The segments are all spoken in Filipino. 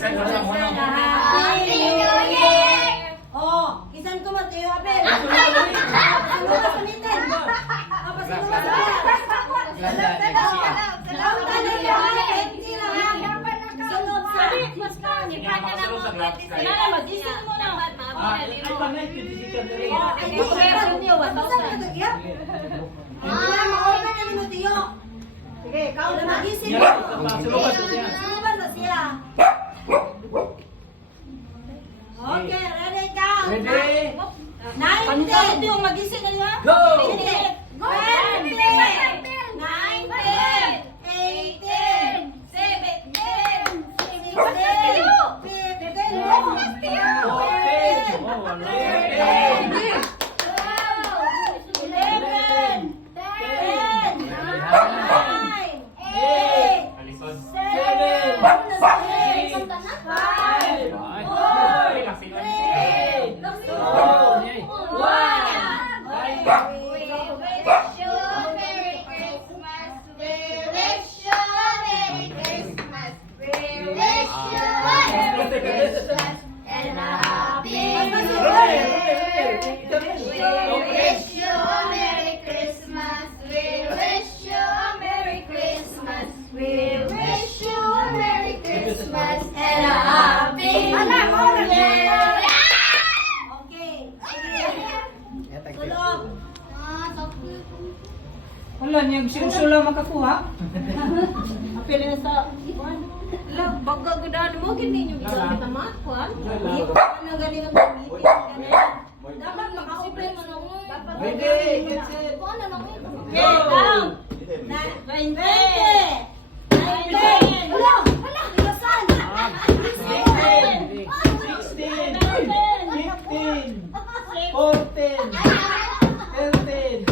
Happy New Year! Oh, isan ko mo, Tio Abel. Pasunod ka sa nitin. Pasunod ka sa nitin. Salamat ka na yun. Hindi na ha. Sunod sa. Mag-isin mo na. Ay, mauna na mo, Tio. Sige, ikaw na mag-isin mo. Sunod na siya. Okay, ready ka? Ready? 19. Yung mag-isip na yun? Go! 20, 19, 18, 17, 16, Wala niya, sula makakuha. Apil na sa Baga gudaan mo, gini yung ginamit na matkuhan. ano galing ang gamitin. Dapat maka-open mo nung Ready, get set. Kung ano nang ito? Okay, down. 20. 19. Wala! Wala! Ilasan! 16, 15, 14, 13,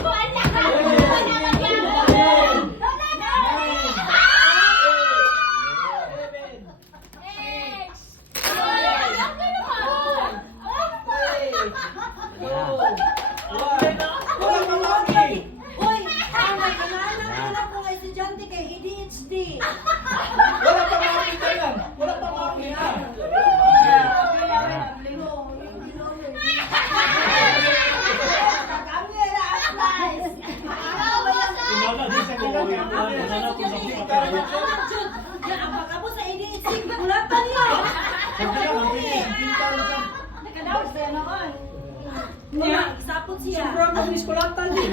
Uy! Kailangan ko nga estudyante kay ADHD. Wala pa makakita yan. Wala pa makakita. Camera, applies. Apakabo sa ADHD, kulatan niyo. Nakadaos siya noon. Sapot siya. Sobrang iskulatan din.